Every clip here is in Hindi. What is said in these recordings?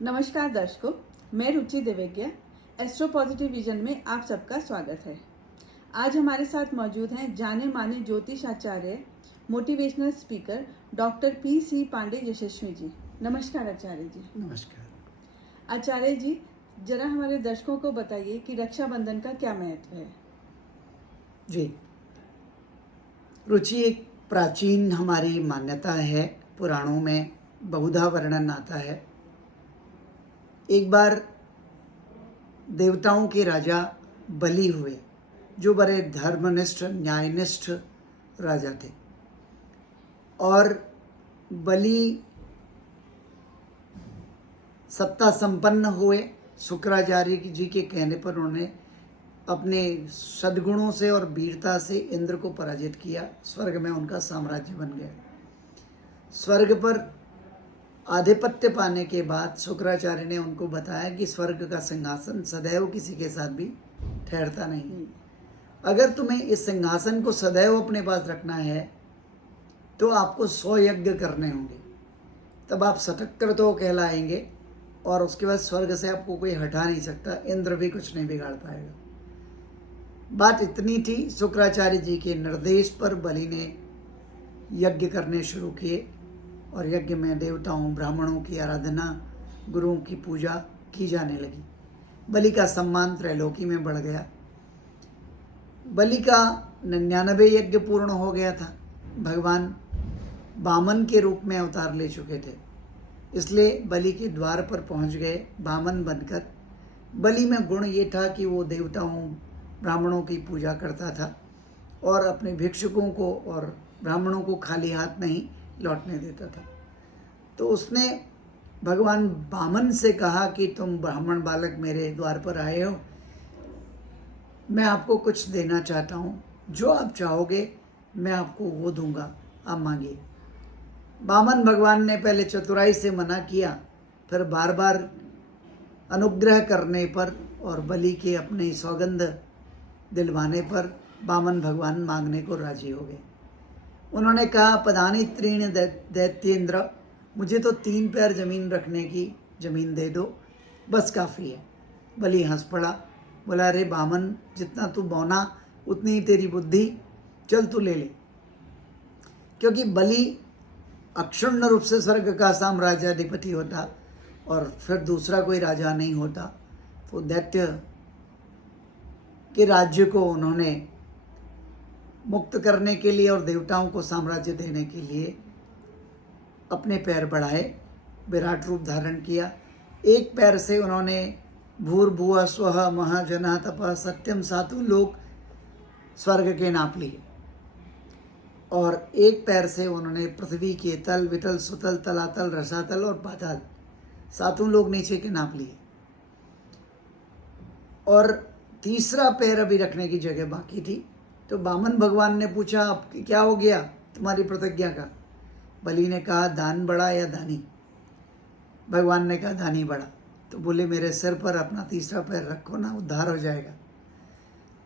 नमस्कार दर्शकों, मैं रुचि देवेज्ञा। एस्ट्रो पॉजिटिव विजन में आप सबका स्वागत है। आज हमारे साथ मौजूद हैं जाने माने ज्योतिष आचार्य, motivational speaker doctor P.C. Pande Yashasvi ji. नमस्कार आचार्य जी। नमस्कार आचार्य जी, जरा हमारे दर्शकों को बताइए कि रक्षाबंधन का क्या महत्व है। जी। रुचि एक प्राचीन हमारी मान्यता है, पुराणों में बहुधा वर्णन आता है। एक बार देवताओं के राजा बलि हुए, जो बड़े धर्मनिष्ठ न्यायनिष्ठ राजा थे, और बलि सत्ता संपन्न हुए। शुक्राचार्य जी के कहने पर उन्होंने अपने सद्गुणों से और वीरता से इंद्र को पराजित किया। स्वर्ग में उनका साम्राज्य बन गया। स्वर्ग पर आधिपत्य पाने के बाद शुक्राचार्य ने उनको बताया कि स्वर्ग का सिंहासन सदैव किसी के साथ भी ठहरता नहीं है। अगर तुम्हें इस सिंहासन को सदैव अपने पास रखना है तो आपको 100 यज्ञ करने होंगे, तब आप सटक्कर तो कहलाएंगे और उसके बाद स्वर्ग से आपको कोई हटा नहीं सकता, इंद्र भी कुछ नहीं बिगाड़ पाएगा। बात इतनी थी, शुक्राचार्य जी के निर्देश पर बलि ने यज्ञ करने शुरू किए और यज्ञ में देवताओं ब्राह्मणों की आराधना, गुरुओं की पूजा की जाने लगी। बलि का सम्मान त्रैलोकी में बढ़ गया। बलि का 99 यज्ञ पूर्ण हो गया था। भगवान वामन के रूप में अवतार ले चुके थे, इसलिए बलि के द्वार पर पहुंच गए वामन बनकर। बलि में गुण ये था कि वो देवताओं ब्राह्मणों की पूजा करता था और अपने भिक्षुकों को और ब्राह्मणों को खाली हाथ नहीं लौटने देता था। तो उसने भगवान वामन से कहा कि तुम ब्राह्मण बालक मेरे द्वार पर आए हो, मैं आपको कुछ देना चाहता हूँ, जो आप चाहोगे मैं आपको वो दूंगा, आप मांगिए। वामन भगवान ने पहले चतुराई से मना किया, फिर बार बार अनुग्रह करने पर और बलि के अपने सौगंध दिलवाने पर वामन भगवान मांगने को राजी हो गए। उन्होंने कहा, पदानी त्रीण दैत्येंद्र, मुझे तो 3 पैर जमीन रखने की जमीन दे दो, बस काफ़ी है। बलि हंस पड़ा, बोला, अरे वामन, जितना तू बौना उतनी ही तेरी बुद्धि, चल तू ले ले। क्योंकि बलि अक्षुण्ण रूप से स्वर्ग का साम्राज्याधिपति होता और फिर दूसरा कोई राजा नहीं होता, तो दैत्य के राज्य को उन्होंने मुक्त करने के लिए और देवताओं को साम्राज्य देने के लिए अपने पैर बढ़ाए, विराट रूप धारण किया। एक पैर से उन्होंने भूर्भुवः स्वः महाजनः तपः सत्यम 7 लोक स्वर्ग के नाप लिए, और एक पैर से उन्होंने पृथ्वी के तल, वितल, सुतल, तलातल, रसातल और पाताल 7 लोग नीचे के नाप लिए। और तीसरा पैर अभी रखने की जगह बाकी थी। तो वामन भगवान ने पूछा, अब क्या हो गया तुम्हारी प्रतिज्ञा का? बलि ने कहा, दान बड़ा या दानी? भगवान ने कहा, दानी बड़ा। तो बोले, मेरे सिर पर अपना तीसरा पैर रखो ना, उद्धार हो जाएगा।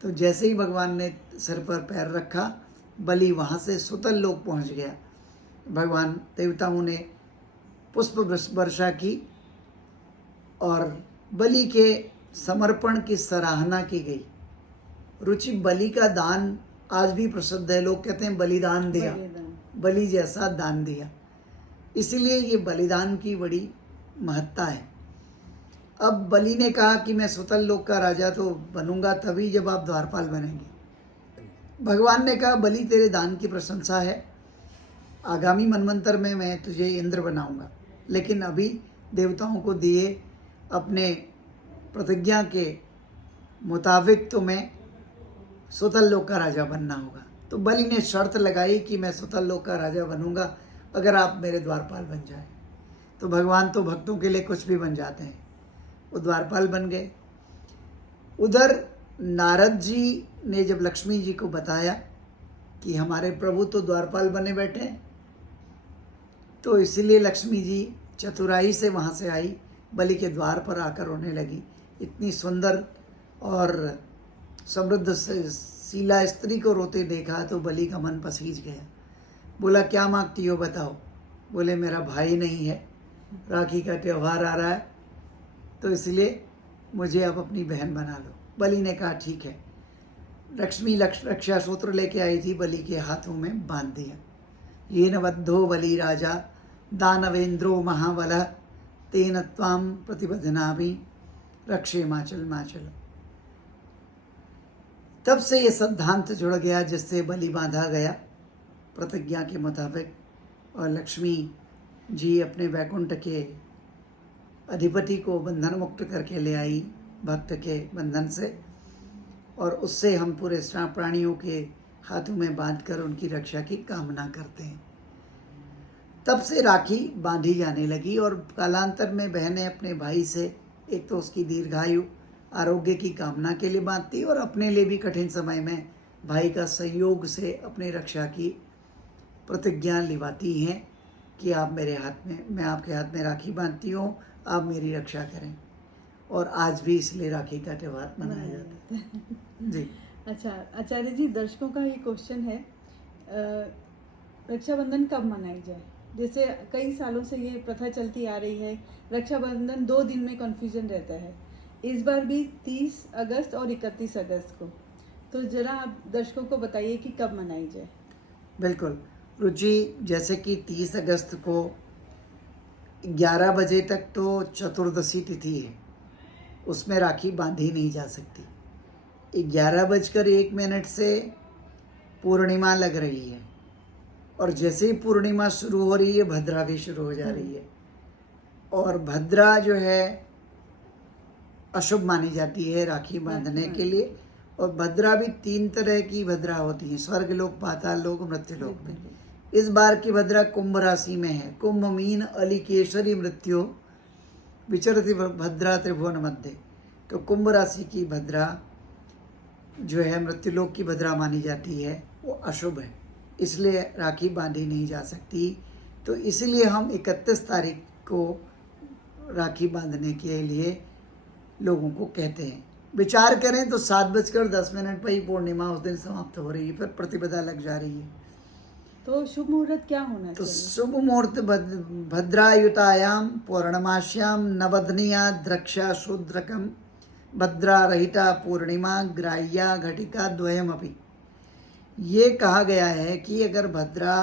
तो जैसे ही भगवान ने सिर पर पैर रखा, बलि वहाँ से सुतल लोक पहुँच गया। भगवान देवताओं ने पुष्प वर्षा की और बलि के समर्पण की सराहना की गई। रुचि, बलि का दान आज भी प्रसिद्ध है। लोग कहते हैं बलिदान दिया, बलि जैसा दान दिया, इसीलिए ये बलिदान की बड़ी महत्ता है। अब बलि ने कहा कि मैं सुतल लोक का राजा तो बनूंगा तभी जब आप द्वारपाल बनेंगे। भगवान ने कहा, बलि तेरे दान की प्रशंसा है, आगामी मनवंतर में मैं तुझे इंद्र बनाऊंगा, लेकिन अभी देवताओं को दिए अपने प्रतिज्ञा के मुताबिक तुम्हें सुतल लोक का राजा बनना होगा। तो बलि ने शर्त लगाई कि मैं सुतल लोक का राजा बनूंगा अगर आप मेरे द्वारपाल बन जाए। तो भगवान तो भक्तों के लिए कुछ भी बन जाते हैं, वो द्वारपाल बन गए। उधर नारद जी ने जब लक्ष्मी जी को बताया कि हमारे प्रभु तो द्वारपाल बने बैठे हैं, तो इसीलिए लक्ष्मी जी चतुराई से वहाँ से आई, बलि के द्वार पर आकर रोने लगी। इतनी सुंदर और समृद्ध शीला स्त्री को रोते देखा तो बलि का मन पसीज गया। बोला, क्या मांगती हो बताओ? बोले, मेरा भाई नहीं है, राखी का त्यौहार आ रहा है, तो इसलिए मुझे अब अपनी बहन बना लो। बलि ने कहा ठीक है। लक्ष्मी रक्षा सूत्र लेके आई थी, बलि के हाथों में बांध दिया। ये न बद्धो बलि राजा दानवेंद्रो महाबलः तेन त्वां प्रतिबध्नामि रक्षे माचल माचल। तब से ये सिद्धांत जुड़ गया जिससे बलि बांधा गया प्रतिज्ञा के मुताबिक, और लक्ष्मी जी अपने वैकुंठ के अधिपति को बंधन मुक्त करके ले आई भक्त के बंधन से, और उससे हम पूरे प्राणियों के हाथों में बांधकर उनकी रक्षा की कामना करते हैं। तब से राखी बांधी जाने लगी और कालांतर में बहनें अपने भाई से एक तो उसकी दीर्घायु आरोग्य की कामना के लिए बांधती और अपने लिए भी कठिन समय में भाई का सहयोग से अपनी रक्षा की प्रतिज्ञा निभाती हैं कि आप मेरे हाथ में, मैं आपके हाथ में राखी बांधती हूँ, आप मेरी रक्षा करें। और आज भी इसलिए राखी का त्यौहार मनाया जाता है। जी अच्छा आचार्य जी, दर्शकों का ये क्वेश्चन है, रक्षाबंधन कब मनाई जाए? जैसे कई सालों से ये प्रथा चलती आ रही है, रक्षाबंधन 2 दिन में कन्फ्यूजन रहता है। इस बार भी 30 अगस्त और 31 अगस्त को, तो जरा आप दर्शकों को बताइए कि कब मनाई जाए। बिल्कुल रुचि, जैसे कि 30 अगस्त को 11 बजे तक तो चतुर्दशी तिथि है, उसमें राखी बांधी नहीं जा सकती। 11:01 से पूर्णिमा लग रही है, और जैसे ही पूर्णिमा शुरू हो रही है भद्रा भी शुरू हो जा रही है। और भद्रा जो है अशुभ मानी जाती है राखी बांधने के लिए। और भद्रा भी 3 तरह की भद्रा होती है, स्वर्ग लोक, पाताल लोक, मृत्यु लोक में। इस बार की भद्रा कुंभ राशि में है। कुंभ मीन अलिकेशरी मृत्यु विचरति भद्रा त्रिभुवन मध्य। तो कुंभ राशि की भद्रा जो है मृत्युलोक की भद्रा मानी जाती है, वो अशुभ है, इसलिए राखी बांधी नहीं जा सकती। तो इसलिए हम 31 तारीख को राखी बांधने के लिए लोगों को कहते हैं। विचार करें तो 7:10 पर ही पूर्णिमा उस दिन समाप्त हो रही है, फिर प्रतिपदा लग जा रही है। तो शुभ मुहूर्त क्या होना तो चाहिए? शुभ मुहूर्त भद्रायुतायाम पौर्णमाश्याम नवदनिया द्रक्षा शूद्रकम भद्रा रहिता पूर्णिमा ग्राह्या घटिका द्वयमपि। ये कहा गया है कि अगर भद्रा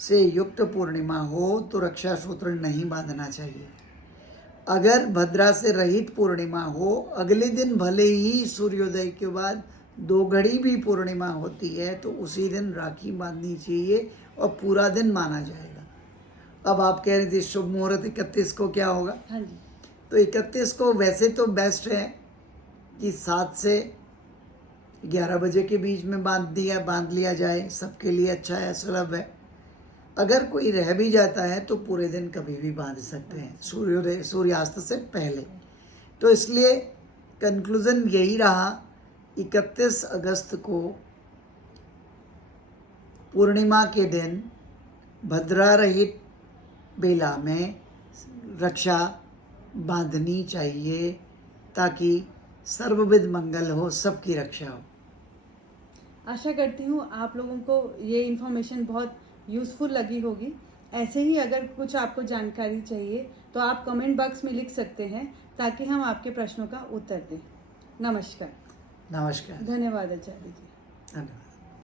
से युक्त पूर्णिमा हो तो रक्षा सूत्र नहीं बांधना चाहिए। अगर भद्रा से रहित पूर्णिमा हो, अगले दिन भले ही सूर्योदय के बाद 2 घड़ी भी पूर्णिमा होती है, तो उसी दिन राखी बांधनी चाहिए और पूरा दिन माना जाएगा। अब आप कह रहे थे शुभ मुहूर्त 31 को क्या होगा? हाँ जी। तो 31 को वैसे तो बेस्ट है कि 7 से 11 बजे के बीच में बांध लिया जाए, सबके लिए अच्छा है, सुलभ है। अगर कोई रह भी जाता है तो पूरे दिन कभी भी बांध सकते हैं, सूर्यास्त से पहले। तो इसलिए कंक्लूजन यही रहा, 31 अगस्त को पूर्णिमा के दिन भद्रा रहित बेला में रक्षा बांधनी चाहिए, ताकि सर्वविध मंगल हो, सबकी रक्षा हो। आशा करती हूँ आप लोगों को ये इन्फॉर्मेशन बहुत यूज़फुल लगी होगी। ऐसे ही अगर कुछ आपको जानकारी चाहिए तो आप कमेंट बॉक्स में लिख सकते हैं, ताकि हम आपके प्रश्नों का उत्तर दें। नमस्कार। नमस्कार। धन्यवाद आचार्य जी। धन्यवाद।